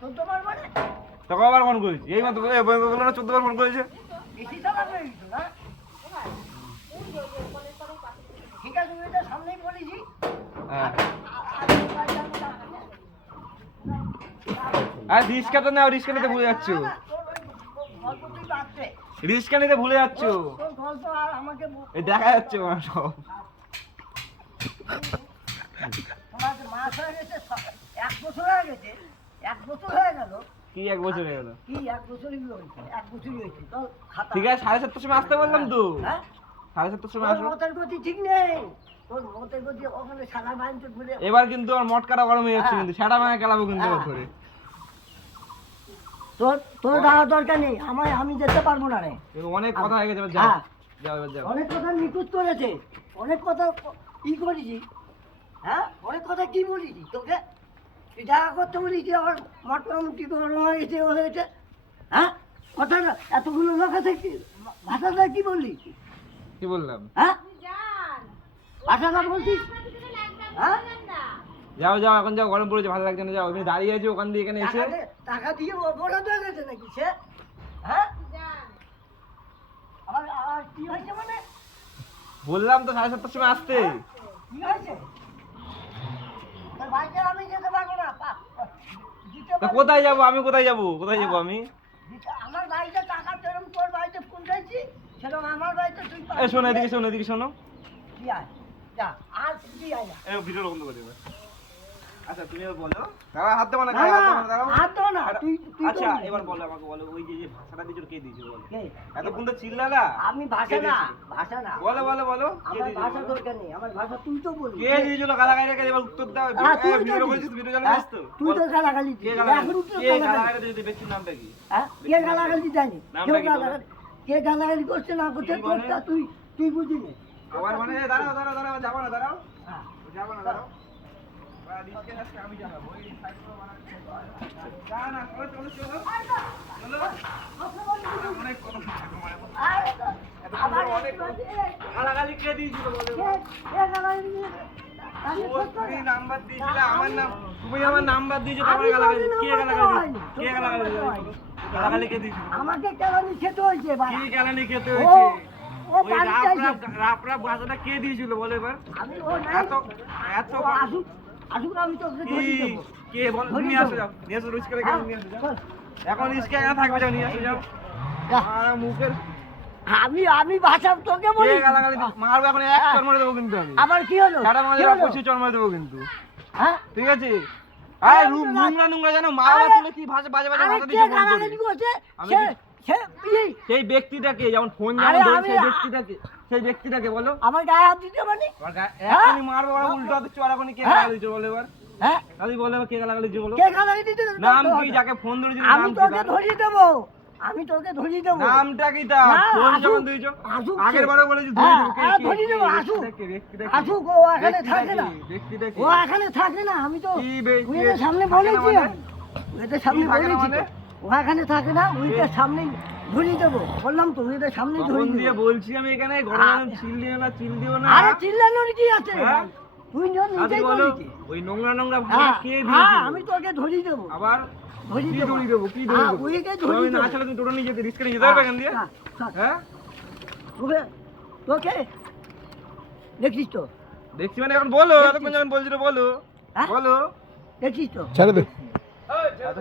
14 বার মানে তো কবার ফোন করেছি এই মাত্র বললো না 14 বার ফোন করেছে বেশি টাকা হয়ে গেছে না ঠিক আছে তুমি তো সামনেই বলেছি হ্যাঁ আর রিস্কা তো নাও রিস্কা নিতে ভুলে যাচ্ছ গল্প তুই বাদ দে রিস্কা নিতে ভুলে যাচ্ছ তোর গল্প আর আমাকে এই দেখা যাচ্ছে আমার সব তোমার মাস হয়ে গেছে 1 বছর হয়ে গেছে 1 বছর হয়ে গেল কি 1 বছর হয়ে গেল কি 1 বছরই হয়েছে 1 বছরই হয়েছে তো খাতা ঠিক আছে 7:30 সময় আসতে বললাম তো হ্যাঁ 7:30 সময় তোর আসো মতের গতি ঠিক নেই তোর মতের গতি ওখানে সারা বাইন তো ঘুরে এবার কিন্তু আমার মটকাটা গরম হয়ে যাচ্ছে হ্যাঁ। কিন্তু সেটা মায়া খেলাবো কিন্তু হ্যাঁ। এবার ধরে তোর যাওয়ার দরকার নেই আমি যেতে পারবো না রে এবার অনেক কথা হয়ে গেছে এবার যাও হ্যাঁ। যাও এবার যাও অনেক কথা নিখুঁত করেছে অনেক কথা কি করেছি হ্যাঁ অনেক কথা কি বলেছি তোকে তুই দেখা করতে বলেছি আবার মোটামুটি গরম হয়ে গেছে ও হয়েছে হ্যাঁ কথাটা এতগুলো লোক আছে কি ভাষাটা কি বললি কি বললাম হ্যাঁ ভাষাটা বলছিস হ্যাঁ যাও যাও এখন যাও গরম পড়েছে ভালো লাগছে না যাও এমনি দাঁড়িয়ে আছে ওখান দিয়ে এখানে এসে টাকা দিয়ে বড় হয়ে গেছে নাকি সে হ্যাঁ আবার কি হয়েছে মানে বললাম তো 7:30 সময় আসতে কি হয়েছে তোর ভাইকে আমি যেতে পারবো না দিতে তা পারবো কোথায় যাবো আমি কোথায় যাবো আমি আমার বাড়িতে টাকা তেরম তোর বাড়িতে ফোন চাইছি সেরকম আমার বাড়িতে তুই এ শোনো এদিকে শোনো কি আয় যা আর কি আয় না এই ভিডিওটা বন্ধ করে দেবে আচ্ছা তুমি এবার বলো দাঁড়া হাত দেবো না না, দাঁড়াও হাত দাও না, তুই- তুই তো আচ্ছা বল। এবার বলো আমাকে বলো ওই যে ভাষাটা দিয়েছিল কে দিয়েছিল বলো কে? এতক্ষণ তো চিল্লালা আমি ভাষা কে না দিয়েছিল? ভাষা না বলো কে আমার দিয়েছিল ভাষা বলো? দরকার নেই আমার ভাষা তুই তো বলবি কে দিয়েছিল গালাগালি রেখে এবার উত্তর দাও তুই তো ভিডিও দিস। বলছিস ভিডিও জানিস হ্যাঁ, তো তুই তো বল। গালাগালি কে দিস। গালাগালি এখন তো কে গালাগালি। গালাগালি দিয়েছে ব্যক্তির নামটা কি হ্যাঁ? কে গালাগালি জানি নামটা কেউ কি বলো? গালাগালি কে গালাগালি করছে না করছে কি বলে? তোরটা তুই বুঝিনি আবার মানে দাঁড়াও যাবো না দাঁড়াও হ্যাঁ। যাবো না দাঁড়াও রিস্কে আজকে আমি যাবো ওই সাইড করে না চলো অনেক কথা আরে তো, আবার অনেক একটু আছে। গালাগালি কে দিয়েছিল বলে কে গালাগালি দিয়েছে? তাকে ও খোঁজ তুমি করে। নাম্বার দিয়েছিলে আমার নাম তুমি আমার নাম্বার দিয়েছো আমি তোমার গালাগালি তোর কে নাম্বার গালাগালি দেওয়া হয়নি। কে তোর গালাগালি নাম্বার দেওয়া হয়নি। গালাগালি কে দিয়েছিল আমাকে কেলানি খেতে হয়েছে এবার। কি গালাগালি খেতে ও হয়েছে ও ওই বাড়ি চাইছে রাপ ভাষাটা কে দিয়েছিল বলে এবার আমি ও নাই এত এত ও আসুক আমি তোকে কি ধরিয়ে দেবো কে বল ধরিয়ে নিয়ে আসো দেবো। যাও নিয়ে আসো রুচকে রেখে হ্যাঁ, নিয়ে আসো যাও চল। এখন রিস্কে এখানে থাকবে যাও নিয়ে আসো যাও যা। আর মুখের আমি ভাষা তোকে কে বলি গালাগালি মারবো এখন এক চড় মেরে দেবো কিন্তু আমি আবার কি হলো সারা মাঝে কি হলো? পয়সা চড় মেরে দেবো কিন্তু হ্যাঁ ঠিক আছে আরে নোংরা জানো মারা আরে, তুলে কি ভাষা বাজে বাজে আরে ভাষা কে দিয়েছে ফোন করে। গালাগালি করছে আমি সে কি- সে ই, সেই ব্যক্তিটাকে যেমন ফোন আরে যেমন আমি- সেই ব্যক্তিটাকে বলো আমার গায়ে হাত দিতে মানে আমার এখনই মারবো ওরা উল্টো দিচ্ছ আর এখনই কে হ্যাঁ? গালাগালি দিচ্ছে বলো এবার হ্যাঁ দাদি বলো এবার কে গালাগালি দিচ্ছে বলো কে গালাগালি দিতে নাম কি যাকে ফোন ধরেছিল আমি নাম কি তোকে তার? ধরিয়ে দেবো আমি তোকে ধরিয়ে দেবো নামটা কি তার না, ফোন আসুক, যখন দিয়েছো আসুক আগের সে। বারে বলেছি হ্যাঁ, ধরিয়ে দেবো হ্যাঁ, ধরিয়ে দেবো, আসুক। আসুক, ও এখানে থাকে না। ব্যক্তিটা কি ও এখানে থাকে না আমি তো কি বে- উইদের সামনে থাকে না বলেছি মানে? উইদের সামনে কি থাকে না বলেছি মানে? তো। ও এখানে থাকে না উইদের সামনে ধরিয়ে দেবো বললাম তো উইদের সামনে তখন ধরিয়ে দিয়ে দেবো বলছি আমি এখানে গরম চিল দিও না আরে চিল্লানোর কি আছে হ্যাঁ? তুই যখন দাদি নিজেই বলো বলেছি ওই নোংরা ভাষা হ্যাঁ কে হ্যাঁ দিয়েছিল আমি তোকে ধরিয়ে দেবো আবার ধরিয়ে কি দেবো ধরিয়ে দেবো কি ধরিয়ে হ্যাঁ, দেবো ওইকে তুমি ধরিয়ে না দেবো ছাড়া তুমি টোটো নিয়ে যেতে রিস্কে নিয়ে যেতে পারবে এখান দিয়ে হ্যাঁ, হ্যাঁ, হ্যাঁ তোকে দেখিস তো দেখছি মানে এখন বলো এতক্ষণ যখন বলছিল বলো হ্যাঁ? বলো দেখিস তো ছেড়ে দে এত